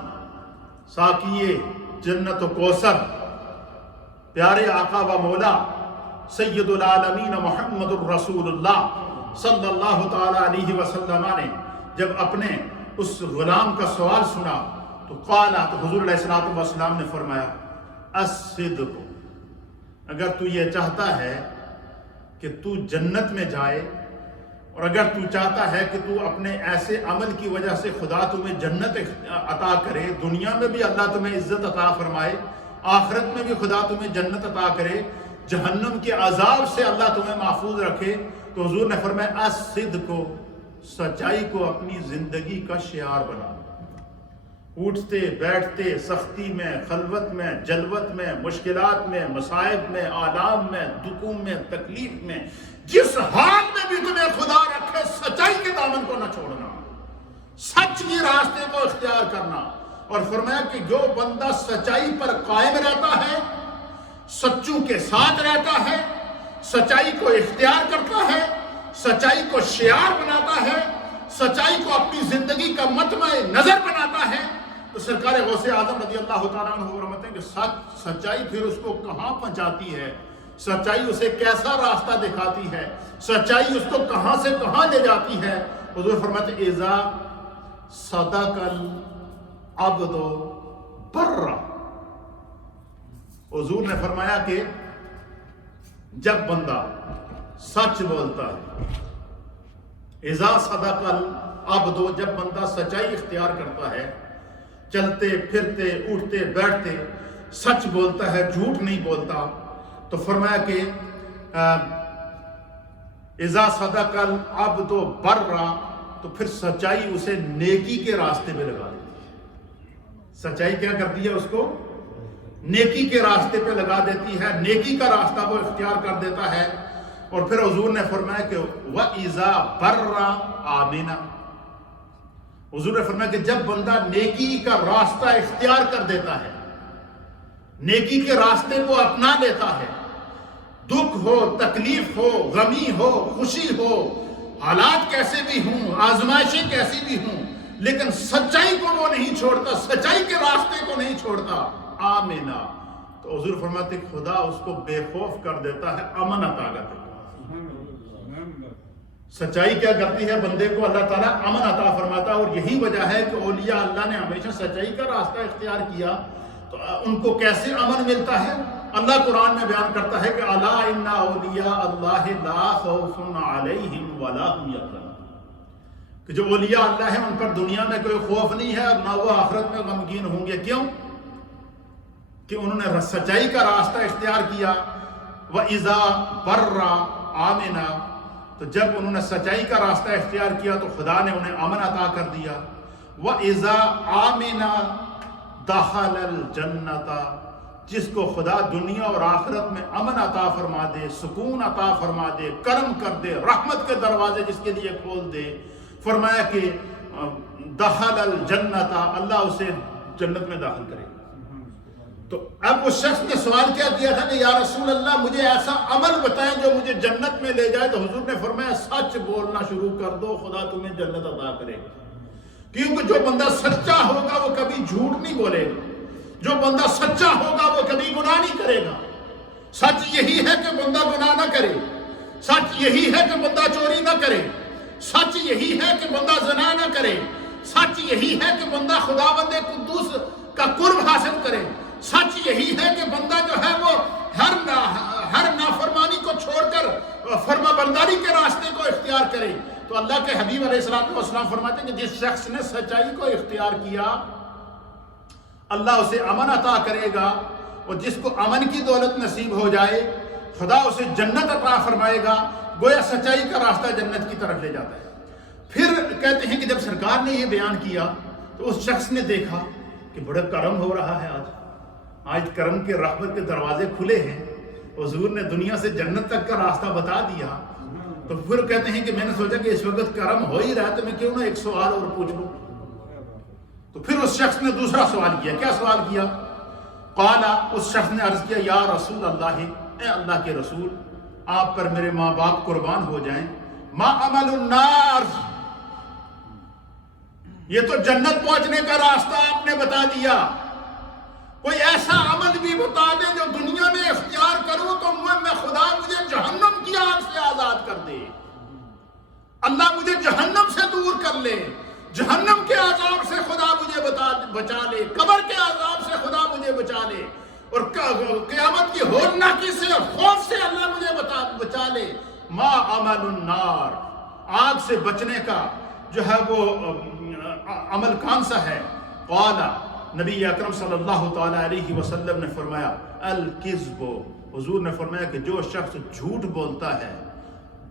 ساقی جنت و کوثر پیارے آقا و مولا سید العالمین محمد الرسول اللہ صلی اللہ تعالیٰ علیہ وسلم نے جب اپنے اس غلام کا سوال سنا تو قالا تو حضور علیہ السلام نے فرمایا الصدق, اگر تو یہ چاہتا ہے کہ تو جنت میں جائے اور اگر تو چاہتا ہے کہ تو اپنے ایسے عمل کی وجہ سے خدا تمہیں جنت عطا کرے, دنیا میں بھی اللہ تمہیں عزت عطا فرمائے, آخرت میں بھی خدا تمہیں جنت عطا کرے, جہنم کے عذاب سے اللہ تمہیں محفوظ رکھے, تو حضور نے فرمایا الصدق کو, سچائی کو اپنی زندگی کا شعار بنا. اٹھتے بیٹھتے سختی میں, خلوت میں, جلوت میں, مشکلات میں, مصائب میں, آلام میں, دکھوں میں, تکلیف میں, جس حال میں بھی تمہیں خدا رکھے سچائی کے دامن کو نہ چھوڑنا, سچ کی راستے کو اختیار کرنا. اور فرمایا کہ جو بندہ سچائی پر قائم رہتا ہے, سچوں کے ساتھ رہتا ہے, سچائی کو اختیار کرتا ہے, سچائی کو شعار بناتا ہے, سچائی کو اپنی زندگی کا مطمع نظر بناتا ہے, تو سرکار غوث اعظم رضی اللہ تعالیٰ عنہ فرماتے ہیں کہ سچائی پھر اس کو کہاں پہنچاتی ہے, سچائی اسے کیسا راستہ دکھاتی ہے, سچائی اس کو کہاں سے کہاں لے جاتی ہے. حضور فرماتے ہیں اذا صدق العبد بر, حضور نے فرمایا کہ جب بندہ سچ بولتا ہے, اذا صدق العبد, جب بندہ سچائی اختیار کرتا ہے, چلتے پھرتے اٹھتے بیٹھتے سچ بولتا ہے، جھوٹ نہیں بولتا. تو فرمایا کہ اذا صدق العبد برا، تو پھر سچائی اسے نیکی کے راستے پہ لگا دیتی ہے. سچائی کیا کرتی ہے؟ اس کو نیکی کے راستے پہ لگا دیتی ہے، نیکی کا راستہ وہ اختیار کر دیتا ہے. اور پھر حضور نے فرمایا کہ وَإِذَا بَرَّ آمِنَ، حضور نے فرمایا کہ جب بندہ نیکی کا راستہ اختیار کر دیتا ہے، نیکی کے راستے کو اپنا لیتا ہے، دکھ ہو، تکلیف ہو، غمی ہو، خوشی ہو، حالات کیسے بھی ہوں، آزمائشیں کیسی بھی ہوں، لیکن سچائی کو وہ نہیں چھوڑتا، سچائی کے راستے کو نہیں چھوڑتا، آمینہ، تو حضور فرماتے ہیں خدا اس کو بے خوف کر دیتا ہے، امن عطا کر دیتا ہے. سچائی کیا کرتی ہے؟ بندے کو اللہ تعالیٰ امن عطا فرماتا ہے. اور یہی وجہ ہے کہ اولیاء اللہ نے ہمیشہ سچائی کا راستہ اختیار کیا تو ان کو کیسے امن ملتا ہے؟ اللہ قرآن میں بیان کرتا ہے کہ الا ان اولیاء اللہ لا خوف علیہم ولا هم یحزنون، کہ جو اولیاء اللہ ہیں ان پر دنیا میں کوئی خوف نہیں ہے اور نہ وہ آخرت میں غمگین ہوں گے. کیوں؟ کہ انہوں نے سچائی کا راستہ اختیار کیا. وَإِذَا بَرَّ آمِنَ، تو جب انہوں نے سچائی کا راستہ اختیار کیا تو خدا نے انہیں امن عطا کر دیا. وَإِذَا آمِنَ دَخَلَ الْجَنَّةَ، جس کو خدا دنیا اور آخرت میں امن عطا فرما دے، سکون عطا فرما دے، کرم کر دے، رحمت کے دروازے جس کے لیے کھول دے، فرمایا کہ دخل الجنت، اللہ اسے جنت میں داخل کرے. تو اب اس شخص نے سوال کیا کیا تھا کہ یا رسول اللہ مجھے ایسا عمل بتائیں جو مجھے جنت میں لے جائے. تو حضور نے فرمایا سچ بولنا شروع کر دو، خدا تمہیں جنت عطا کرے گا. کیونکہ جو بندہ سچا ہوگا وہ کبھی جھوٹ نہیں بولے گا، جو بندہ سچا ہوگا وہ کبھی گناہ نہیں کرے گا. سچ یہی ہے کہ بندہ گناہ نہ کرے، سچ یہی ہے کہ بندہ چوری نہ کرے، سچ یہی ہے کہ بندہ زنا نہ کرے، سچ یہی ہے کہ بندہ خداوند قدوس کا قرب حاصل کرے، سچ یہی ہے کہ بندہ جو ہے وہ ہر نافرمانی کو چھوڑ کر فرما برداری کے راستے کو اختیار کرے. تو اللہ کے حبیب علیہ السلام فرماتے ہیں کہ جس شخص نے سچائی کو اختیار کیا اللہ اسے امن عطا کرے گا، اور جس کو امن کی دولت نصیب ہو جائے خدا اسے جنت عطا فرمائے گا. گویا سچائی کا راستہ جنت کی طرف لے جاتا ہے. پھر کہتے ہیں کہ جب سرکار نے یہ بیان کیا تو اس شخص نے دیکھا کہ بڑا کرم ہو رہا ہے، آج کرم کے رحمت کے دروازے کھلے ہیں، حضور نے دنیا سے جنت تک کا راستہ بتا دیا. تو پھر کہتے ہیں کہ میں نے سوچا کہ اس وقت کرم ہو ہی رہا ہے تو میں کیوں نہ ایک سوال اور پوچھ لوں. تو پھر اس شخص نے دوسرا سوال کیا. کیا سوال کیا؟ قالا، اس شخص نے عرض کیا یا رسول اللہ، اے اللہ کے رسول آپ پر میرے ماں باپ قربان ہو جائیں، ما عمل الناس، یہ تو جنت پہنچنے کا راستہ آپ نے بتا دیا، کوئی ایسا عمل بھی بتا دے جو دنیا میں اختیار کروں تو میں خدا مجھے جہنم کی آگ سے آزاد کر دے، اللہ مجھے جہنم سے دور کر لے، جہنم کے عذاب سے خدا مجھے بچا لے، قبر کے عذاب سے خدا مجھے بچا لے، اور قیامت کی ہولناکی سے، خوف سے اللہ مجھے بچا لے. ما عمل النار، آگ سے بچنے کا جو ہے وہ عمل کون سا ہے؟ قالا، نبی اکرم صلی اللہ تعالی علیہ وسلم نے فرمایا الکذب، حضور نے فرمایا کہ جو شخص جھوٹ بولتا ہے،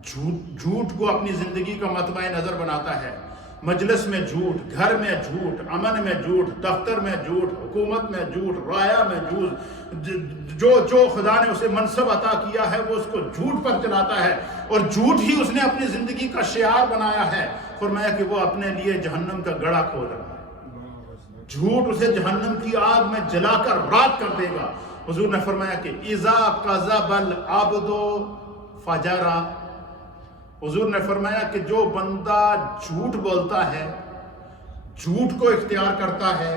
جھوٹ کو اپنی زندگی کا مطمع نظر بناتا ہے، مجلس میں جھوٹ، گھر میں جھوٹ، امن میں جھوٹ، دفتر میں جھوٹ، حکومت میں جھوٹ، رایا میں جھوٹ، جو خدا نے اسے منصب عطا کیا ہے وہ اس کو جھوٹ پر چلاتا ہے اور جھوٹ ہی اس نے اپنی زندگی کا شعار بنایا ہے. فرمایا کہ وہ اپنے لیے جہنم کا گڑھا کھود رہا ہے، جھوٹ اسے جہنم کی آگ میں جلا کر راکھ کر دے گا. حضور نے فرمایا کہ اذا کذب العبد فجر، حضور نے فرمایا کہ جو بندہ جھوٹ بولتا ہے، جھوٹ کو اختیار کرتا ہے،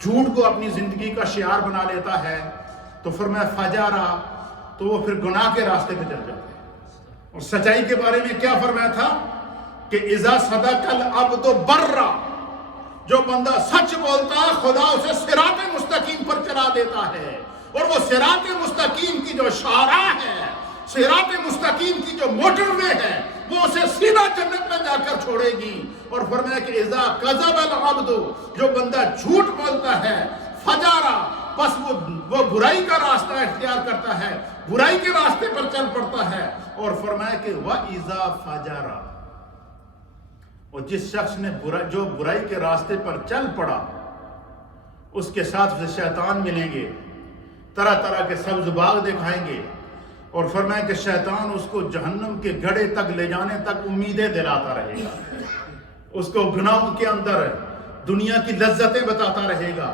جھوٹ کو اپنی زندگی کا شعار بنا لیتا ہے، تو فرمایا فجارا، تو وہ پھر گناہ کے راستے پہ چل جاتا ہے. اور سچائی کے بارے میں کیا فرمایا تھا کہ اذا صدق العبد برا، جو بندہ سچ بولتا ہے خدا اسے صراط مستقیم پر چلا دیتا ہے، اور وہ صراط مستقیم کی جو شاہراہ ہے، صراط مستقیم کی جو موٹر وے ہے، وہ اسے سیدھا جنت میں جا کر چھوڑے گی. اور فرمایا کہ اذا کذب العبد، جو بندہ جھوٹ بولتا ہے، فجارا، پس وہ برائی کا راستہ اختیار کرتا ہے، برائی کے راستے پر چل پڑتا ہے. اور فرمایا کہ وَإِذَا فَجَرَ، اور جس شخص نے جو برائی کے راستے پر چل پڑا، اس کے ساتھ اسے شیطان ملیں گے، طرح طرح کے سبز باغ دکھائیں گے. اور فرمایا کہ شیطان اس کو جہنم کے گڑھے تک لے جانے تک امیدیں دلاتا رہے گا، اس کو گناہوں کے اندر دنیا کی لذتیں بتاتا رہے گا،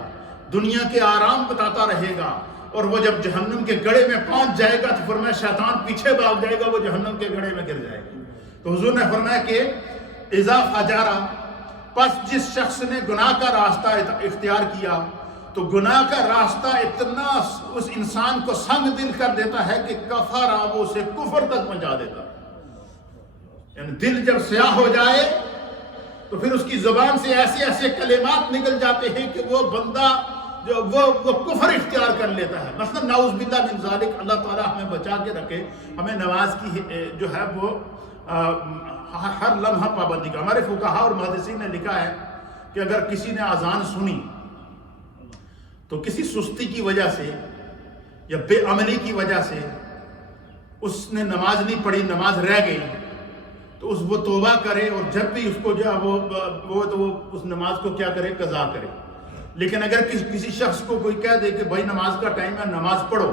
دنیا کے آرام بتاتا رہے گا. اور وہ جب جہنم کے گڑھے میں پہنچ جائے گا تو فرمایا شیطان پیچھے بھاگ جائے گا، وہ جہنم کے گڑھے میں گر جائے گا. تو حضور نے فرمایا کہ اذا فجارا، پس جس شخص نے گناہ کا راستہ اختیار کیا تو گناہ کا راستہ اتنا اس انسان کو سنگ دل کر دیتا ہے کہ کفارا، وہ اسے کفر تک پہنچا دیتا ہے. یعنی دل جب سیاہ ہو جائے تو پھر اس کی زبان سے ایسے ایسے کلمات نکل جاتے ہیں کہ وہ بندہ جو وہ کفر اختیار کر لیتا ہے. مثلا نعوذ باللہ من ذالک، اللہ تعالیٰ ہمیں بچا کے رکھے. ہمیں نماز کی جو ہے وہ ہر لمحہ پابندی کا. ہمارے فقہاء اور محدثین نے لکھا ہے کہ اگر کسی نے اذان سنی تو کسی سستی کی وجہ سے یا بے عملی کی وجہ سے اس نے نماز نہیں پڑھی، نماز رہ گئی، تو وہ توبہ کرے اور جب بھی اس کو جو وہ اس نماز کو کیا کرے، قضا کرے. لیکن اگر کسی شخص کو کوئی کہہ دے کہ بھائی نماز کا ٹائم ہے، نماز پڑھو،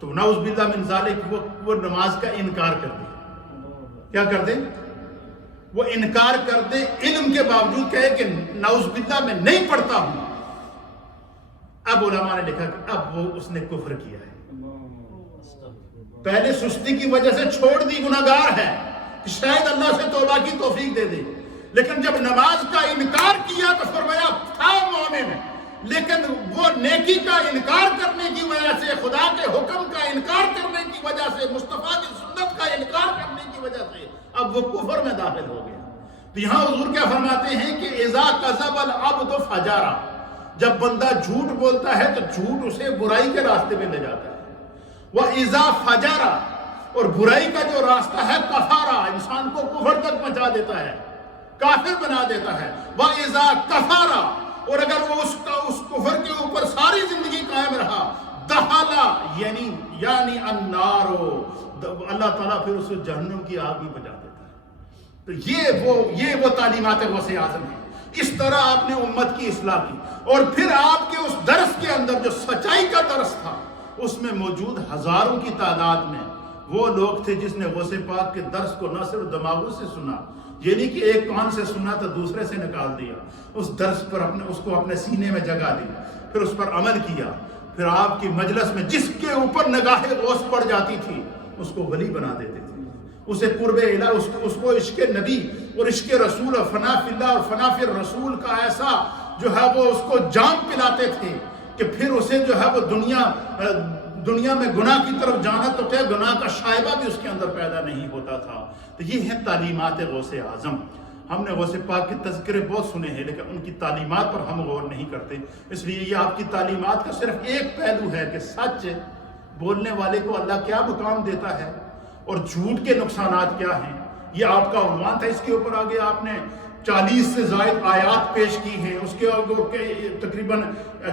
تو نعوذ باللہ من ذالک وہ نماز کا انکار کر دے. کیا کر دے؟ وہ انکار کر دے، علم کے باوجود کہے کہ نعوذ باللہ میں نہیں پڑھتا ہوں. اب علماء نے لکھا کہ اب وہ اس نے کفر کیا ہے. پہلے سستی کی وجہ سے چھوڑ دی، گناہگار ہے، شاید اللہ سے توبہ کی توفیق دے دے. لیکن جب نماز کا انکار کیا تو فرمایا تھا مومن، لیکن وہ نیکی کا انکار کرنے کی وجہ سے، خدا کے حکم کا انکار کرنے کی وجہ سے، مصطفیٰ کی سنت کا انکار کرنے کی وجہ سے اب وہ کفر میں داخل ہو گیا. تو یہاں حضور کیا فرماتے ہیں کہ اذا کذب العبد فجارا، جب بندہ جھوٹ بولتا ہے تو جھوٹ اسے برائی کے راستے پہ لے جاتا ہے. وَإِذَا فَجَرَ، اور برائی کا جو راستہ ہے کفارا، انسان کو کفر تک پہنچا دیتا ہے، کافر بنا دیتا ہے. وَإِذَا کفارا، اور اگر وہ اس کفر کے اوپر ساری زندگی قائم رہا، دخلا یعنی النار، اللہ تعالیٰ پھر اسے جہنم کی آگ بھی بجا دیتا ہے. تو یہ وہ تعلیمات غوث اعظم ہیں. اس طرح آپ نے امت کی اصلاح کی. اور پھر آپ کے اس درس کے اندر جو سچائی کا درس تھا، اس میں موجود ہزاروں کی تعداد میں وہ لوگ تھے جس نے غوث پاک کے درس کو نہ صرف دماغوں سے سنا، یہ نہیں کہ ایک کان سے سنا تو دوسرے سے نکال دیا، اس درس پر اس کو اپنے سینے میں جگہ دی، پھر اس پر عمل کیا. پھر آپ کی مجلس میں جس کے اوپر نگاہ غوث پڑ جاتی تھی اس کو ولی بنا دیتے تھے، اسے قرب الہ، اس کو عشق نبی اور عشق رسول اور فنا فی اللہ اور فنا فی الرسول کا ایسا جو ہے وہ اس کو جام پلاتے تھے کہ پھر اسے جو ہے وہ دنیا میں گناہ کی طرف جانا تو کیا، گناہ کا شائبہ بھی اس کے اندر پیدا نہیں ہوتا تھا. تو یہ ہیں تعلیمات غوث اعظم. ہم نے غوث پاک کے تذکرے بہت سنے ہیں لیکن ان کی تعلیمات پر ہم غور نہیں کرتے. اس لیے یہ آپ کی تعلیمات کا صرف ایک پہلو ہے کہ سچ بولنے والے کو اللہ کیا مقام دیتا ہے اور جھوٹ کے نقصانات کیا ہیں. یہ آپ کا عنوان تھا. اس کے اوپر آگے آپ نے 40 سے زائد آیات پیش کی ہیں. اس کے آگے تقریباً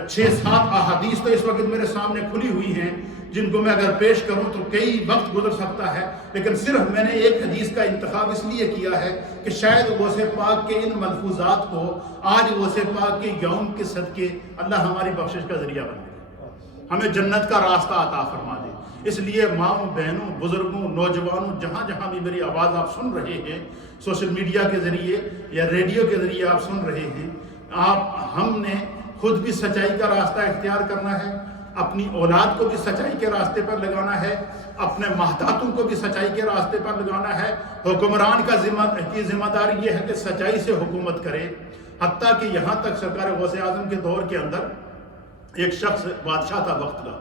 6-7 احادیث تو اس وقت میرے سامنے کھلی ہوئی ہیں جن کو میں اگر پیش کروں تو کئی وقت گزر سکتا ہے، لیکن صرف میں نے ایک حدیث کا انتخاب اس لیے کیا ہے کہ شاید غوث پاک کے ان ملفوظات کو آج غوث پاک کے یوم کے صدقے اللہ ہماری بخشش کا ذریعہ بن دے، ہمیں جنت کا راستہ عطا فرما دے. اس لیے ماؤں، بہنوں، بزرگوں، نوجوانوں، جہاں جہاں بھی میری آواز آپ سن رہے ہیں، سوشل میڈیا کے ذریعے یا ریڈیو کے ذریعے آپ سن رہے ہیں، ہم نے خود بھی سچائی کا راستہ اختیار کرنا ہے، اپنی اولاد کو بھی سچائی کے راستے پر لگانا ہے، اپنے محتاطوں کو بھی سچائی کے راستے پر لگانا ہے. حکمران کی ذمہ داری یہ ہے کہ سچائی سے حکومت کرے. حتیٰ کہ یہاں تک سرکار غوث اعظم کے دور کے اندر ایک شخص بادشاہ تھا، وقت کا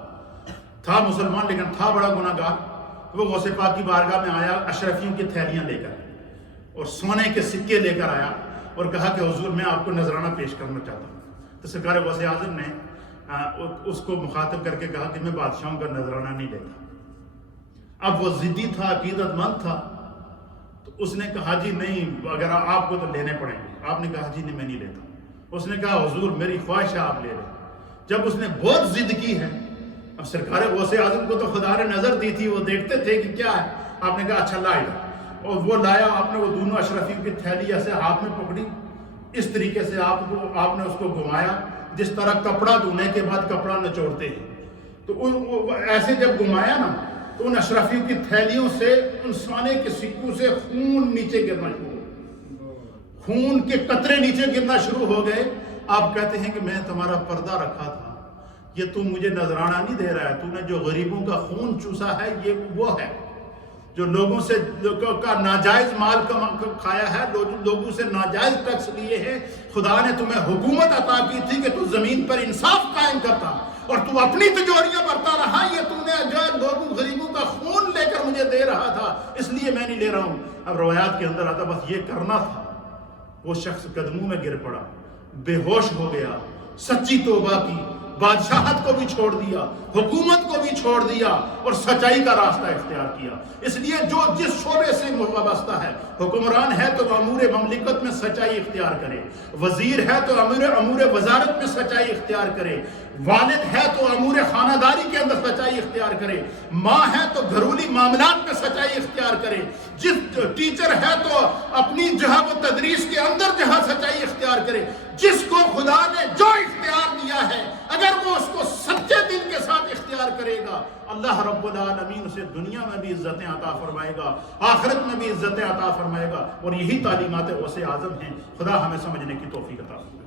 تھا مسلمان لیکن تھا بڑا گناہ گار. وہ غوث پاک کی بارگاہ میں آیا اشرفیوں کی تھیلیاں لے کر اور سونے کے سکے لے کر آیا اور کہا کہ حضور میں آپ کو نذرانہ پیش کرنا چاہتا ہوں. تو سرکار غوث اعظم نے اس کو مخاطب کر کے کہا کہ میں بادشاہوں کا نذرانہ نہیں لیتا. اب وہ ضدی تھا، عقیدت مند تھا، تو اس نے کہا جی نہیں، اگر آپ کو تو لینے پڑیں گے۔ آپ نے کہا جی نہیں میں نہیں لیتا۔ اس نے کہا حضور میری خواہش ہے آپ لے لیں۔ جب اس نے بہت ضد کی ہے، اب سرکار غوث اعظم کو تو خدا نے نظر دی تھی، وہ دیکھتے تھے کہ کیا ہے۔ آپ نے کہا اچھا لائے، اور وہ لایا، آپ نے وہ دونوں اشرفیوں کی تھیلی ایسے ہاتھ میں پکڑی، اس طریقے سے آپ نے اس کو گھمایا جس طرح کپڑا دھونے کے بعد کپڑا نچوڑتے ہیں۔ تو ایسے جب گھمایا نا تو ان اشرفیوں کی تھیلیوں سے، ان سونے کے سکوں سے خون نیچے گرنا شروع ہو، خون کے قطرے نیچے گرنا شروع ہو گئے۔ آپ کہتے ہیں کہ میں تمہارا پردہ رکھا تھا، یہ تو مجھے نذرانہ نہیں دے رہا ہے، تو نے جو غریبوں کا خون چوسا ہے یہ وہ ہے، جو لوگوں سے کا ناجائز مال کھایا ہے، لوگوں سے ناجائز ٹیکس لیے ہیں۔ خدا نے تمہیں حکومت عطا کی تھی کہ تو زمین پر انصاف قائم کرتا، اور تو اپنی تجوریاں برتا رہا، یہ تو نے جو لوگوں غریبوں کا خون لے کر مجھے دے رہا تھا، اس لیے میں نہیں لے رہا ہوں۔ اب روایات کے اندر آتا بس یہ کرنا تھا۔ وہ شخص قدموں میں گر پڑا، بے ہوش ہو گیا، سچی توبہ کی، بادشاہت کو بھی چھوڑ دیا، حکومت کو بھی چھوڑ دیا، اور سچائی کا راستہ اختیار کیا۔ اس لیے جو جس شعبے سے وابستہ ہے، حکمران ہے تو امور مملکت میں سچائی اختیار کرے، وزیر ہے تو امور وزارت میں سچائی اختیار کرے، والد ہے تو امور خانہ داری کے اندر سچائی اختیار کرے، ماں ہے تو گھریلو معاملات میں سچائی اختیار کرے، جس ٹیچر ہے تو اپنی وہ تدریس کے اندر سچائی اختیار کرے۔ جس کو خدا نے جو اختیار دیا ہے، اگر وہ اس کو سچے دل کے ساتھ اختیار کرے گا، اللہ رب العالمین اسے دنیا میں بھی عزتیں عطا فرمائے گا، آخرت میں بھی عزتیں عطا فرمائے گا، اور یہی تعلیمات غوث اعظم ہیں۔ خدا ہمیں سمجھنے کی توفیق عطا فرمائے۔